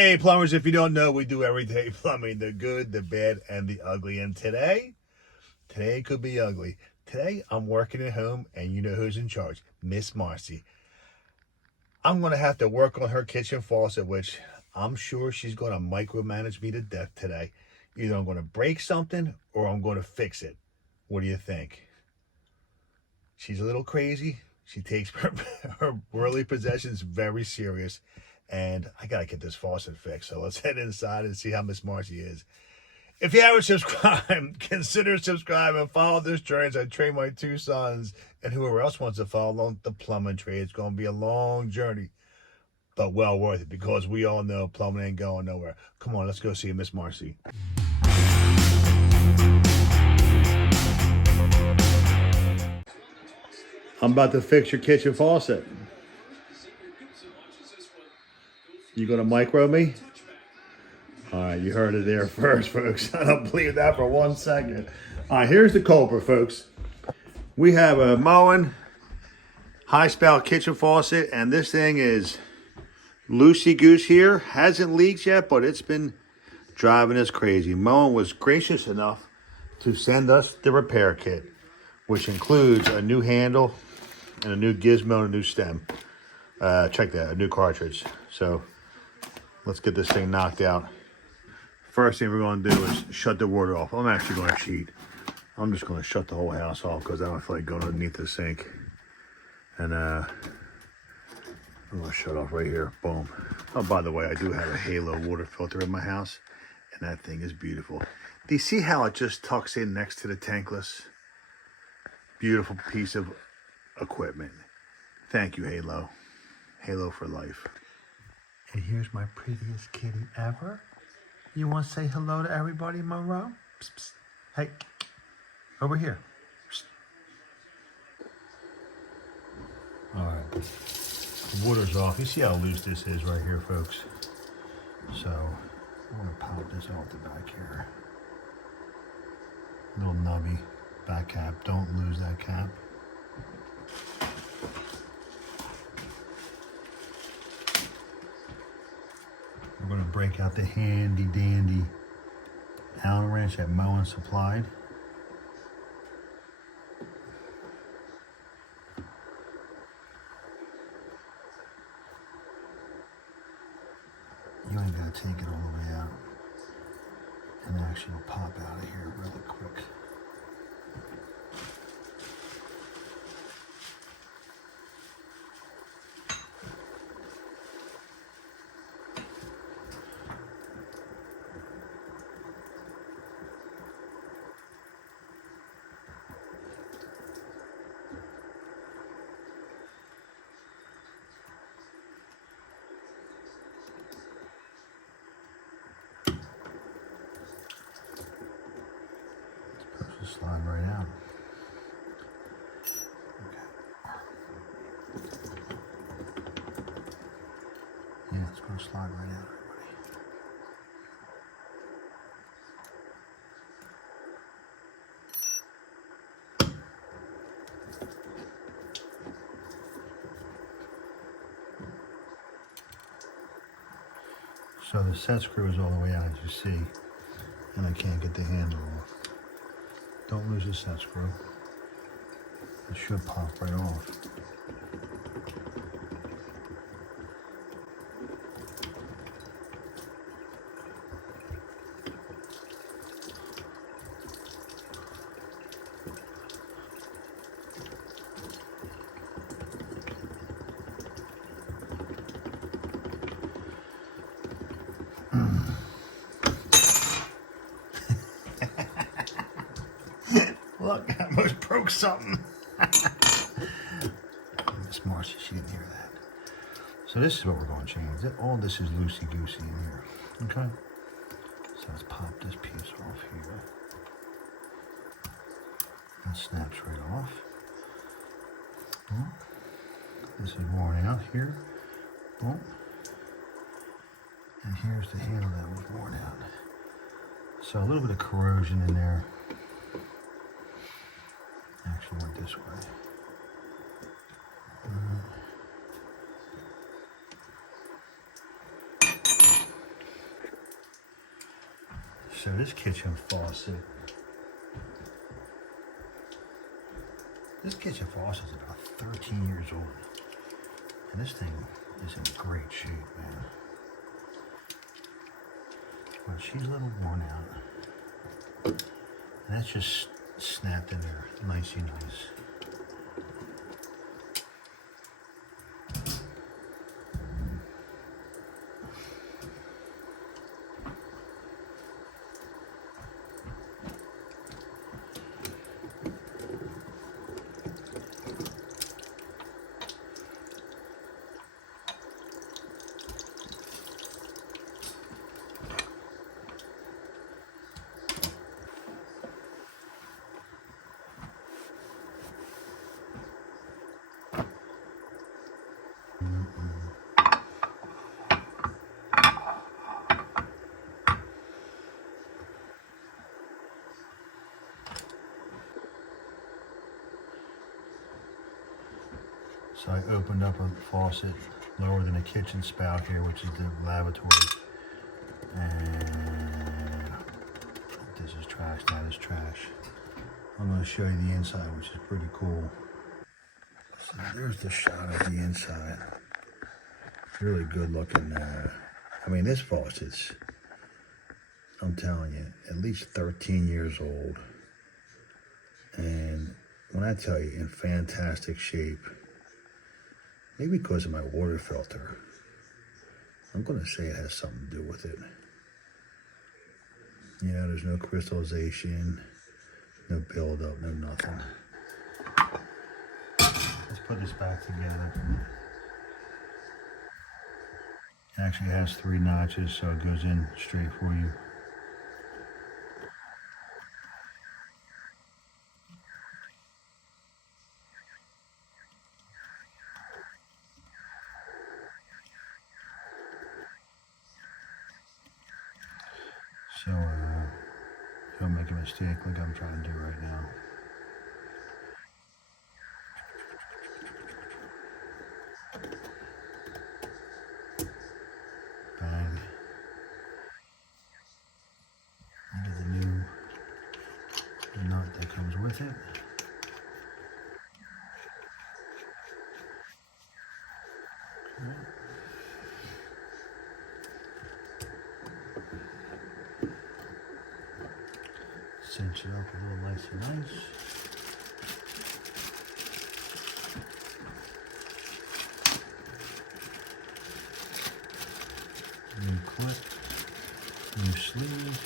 Hey plumbers, if you don't know, we do everyday plumbing, the good, the bad, and the ugly. And today could be ugly. Today I'm working at home and you know who's in charge, Miss Marcy. I'm going to have to work on her kitchen faucet, which I'm sure she's going to micromanage me to death today. Either I'm going to break something or I'm going to fix it. What do you think? She's a little crazy. She takes her worldly possessions very serious. And I got to get this faucet fixed. So let's head inside and see how Miss Marcy is. If you haven't subscribed, consider subscribing and follow this journey as I train my two sons and whoever else wants to follow along the plumbing trade. It's going to be a long journey, but well worth it because we all know plumbing ain't going nowhere. Come on, let's go see Miss Marcy. I'm about to fix your kitchen faucet. You gonna micro me? All right, you heard it there first, folks. I don't believe that for 1 second. All right, here's the culprit, folks. We have a Moen high-spout kitchen faucet, and this thing is loosey-goose here. Hasn't leaked yet, but it's been driving us crazy. Moen was gracious enough to send us the repair kit, which includes a new handle and a new gizmo and a new stem. Check that, a new cartridge. So let's get this thing knocked out. First thing we're going to do is shut the water off. I'm actually going to cheat. I'm just going to shut the whole house off because I don't feel like going underneath the sink. And I'm going to shut off right here. Boom. Oh, by the way, I do have a Halo water filter in my house, and that thing is beautiful. Do you see how it just tucks in next to the tankless? Beautiful piece of equipment. Thank you, Halo. Halo for life. And here's my prettiest kitty ever. You want to say hello to everybody, Monroe? Psst, psst. Hey, over here. Psst. All right, the water's off. You see how loose this is right here, folks? So I'm gonna pop this off the back here. Little nubby back cap. Don't lose that cap. We're going to break out the handy dandy Allen wrench that Moen supplied. You ain't got to take it all the way out. And actually it'll pop out of here really quick. Slide right out. Okay. Yeah, it's going to slide right out, everybody. So the set screw is all the way out, as you see, and I can't get the handle off. Don't lose the set screw. It should pop right off. Look, I almost broke something. Miss Marcy, she didn't hear that. So this is what we're going to change. All this is loosey-goosey in here. Okay? So let's pop this piece off here. That snaps right off. Boom. This is worn out here. Boom. And here's the handle that was worn out. So a little bit of corrosion in there. Actually went this way. So this kitchen faucet is about 13 years old. And this thing is in great shape, man. But she's a little worn out. And that's just snapped in there nicey nice. So I opened up a faucet lower than a kitchen spout here, which is the lavatory. And this is trash, that is trash. I'm going to show you the inside, which is pretty cool. So there's the shot of the inside. Really good looking. I mean, this faucet's, I'm telling you, at least 13 years old. And when I tell you, in fantastic shape, maybe because of my water filter, I'm going to say it has something to do with it. You know, there's no crystallization, no buildup, no nothing. Let's put this back together. It actually has 3 notches, so it goes in straight for you. So, don't make a mistake like I'm trying to do right now. Bang. You get the new nut that comes with it. Okay. Cinch it up a little nice and nice. New clip, new sleeve.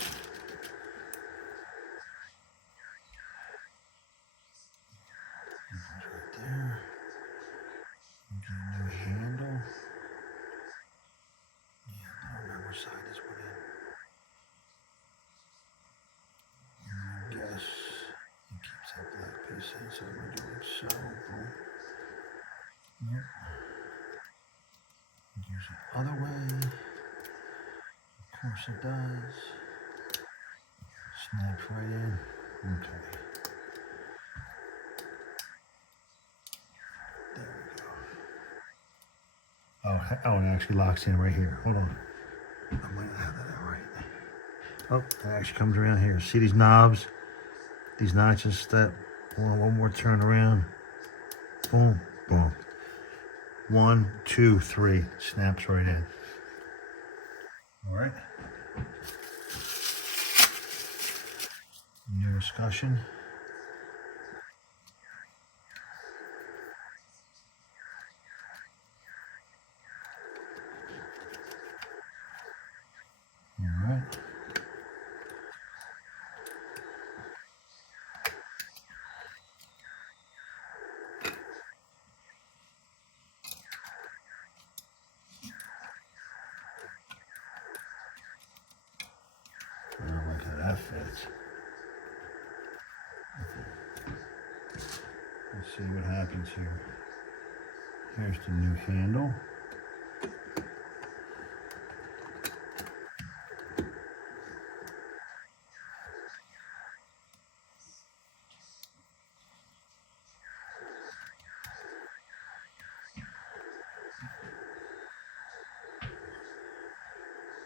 Right there. You get a new handle. Yeah, I don't remember what side this went in. Yes, it keeps that black piece in, so I'm going to do it so. Boom. Yep. It goes the other way. Of course it does. Snaps right in. Okay. There we go. Oh, it actually locks in right here. Hold on. I might not have that out right. Oh, it actually comes around here. See these knobs? These notches step. One more turn around. Boom, boom. 1, 2, 3. Snaps right in. All right. New discussion. All right. I don't like how that fits. Let's see what happens here. Here's the new handle.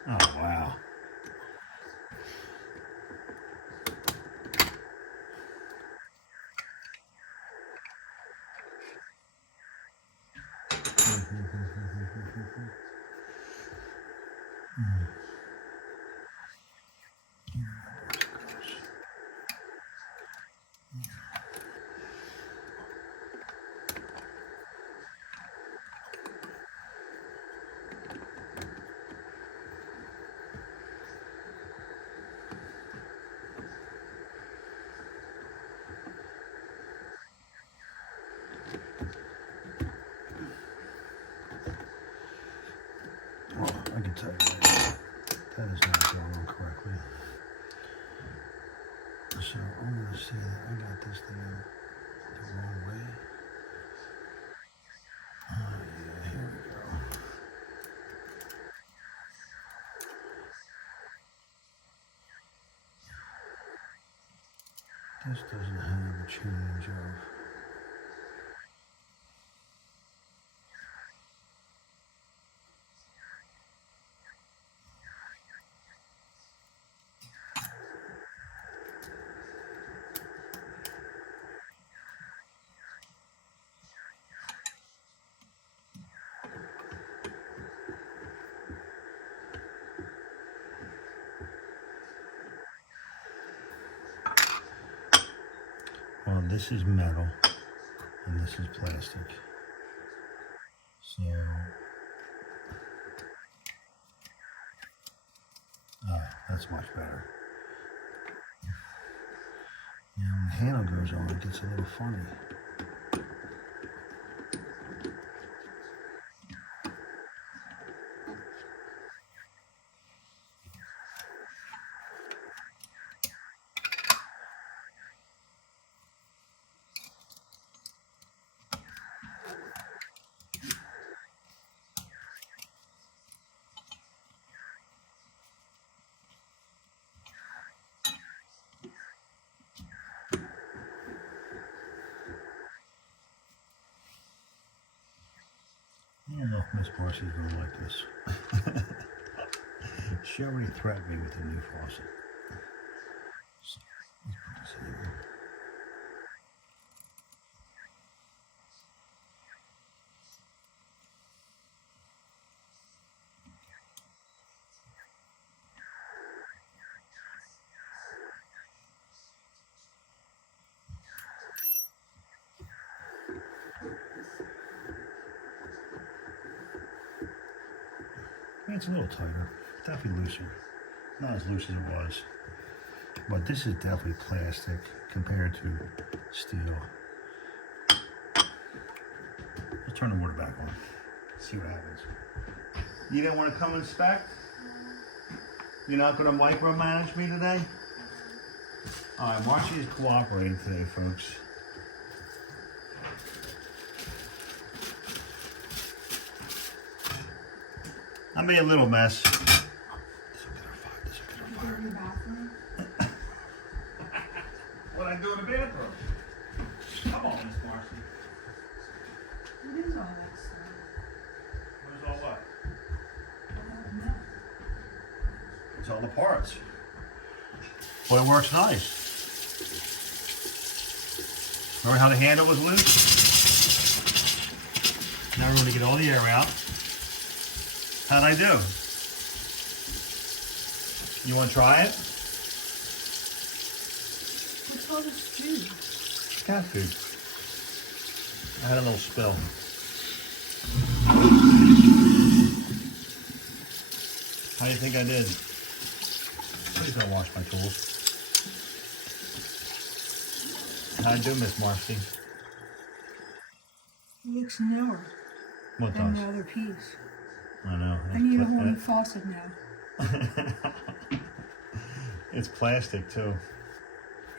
Oh, wow. tell you right, that is not going on correctly. So I'm going to see that I got this thing out the wrong way. Oh yeah, here we go. This doesn't have a change of. Well, this is metal and this is plastic. So, that's much better. Yeah, when the handle goes on, it gets a little funny. I don't know if Miss Marcy's going to like this. She already threatened me with a new faucet. So, let's put this in here. It's a little tighter, definitely looser. Not as loose as it was, but this is definitely plastic compared to steel. Let's turn the water back on, see what happens. You didn't want to come inspect? You're not going to micromanage me today? All right, Marcy is cooperating today, folks. I made a little mess. This will get her fired. This will get her fired. In the bathroom? What I do in the bathroom? Come on, Miss Marcy. What is all that stuff? What is all what? I don't know. It's all the parts. Well, it works nice. Remember how the handle was loose? Now we're going to get all the air out. How'd I do? You want to try it? What's all this juice? Cat food. I had a little spill. How do you think I did? Please don't wash my tools. How'd I do, Miss Marcy? It looks newer What than does? the other piece. I know. I need a whole new faucet now. It's plastic too.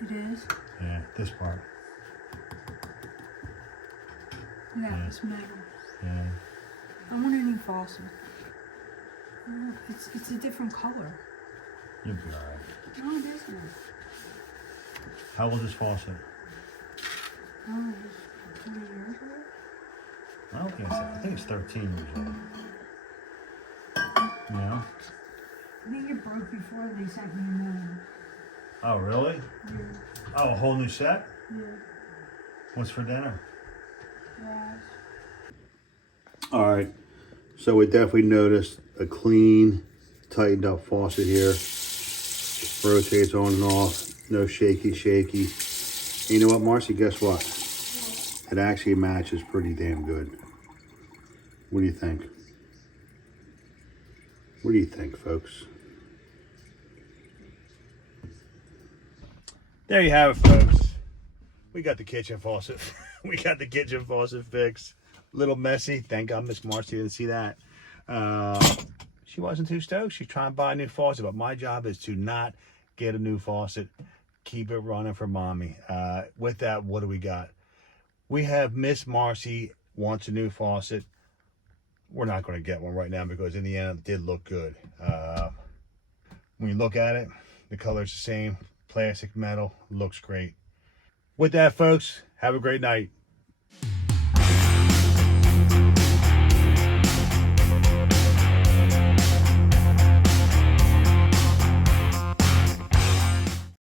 It is? Yeah, this part. Yeah, it's metal. Yeah. I want a new faucet. Oh, it's a different color. You'll be alright. No, it isn't. How old is this faucet? Oh, it's 20 years old? I don't think it's. I think it's 13 years old. Yeah. I think it broke before they sent me a new one. Oh, really? Yeah. Oh, a whole new set? Yeah. What's for dinner? Yes. All right. So we definitely noticed a clean, tightened up faucet here. Rotates on and off. No shaky. And you know what, Marcy? Guess what? It actually matches pretty damn good. What do you think? What do you think, folks? There you have it, folks. We got the kitchen faucet. We got the kitchen faucet fixed. A little messy. Thank God Miss Marcy didn't see that. she wasn't too stoked. She's trying to buy a new faucet, but my job is to not get a new faucet. Keep it running for mommy. With that, what do we got? We have Miss Marcy wants a new faucet. We're not going to get one right now because in the end it did look good. When you look at it, the color's the same. Plastic, metal, looks great. With that, folks, have a great night.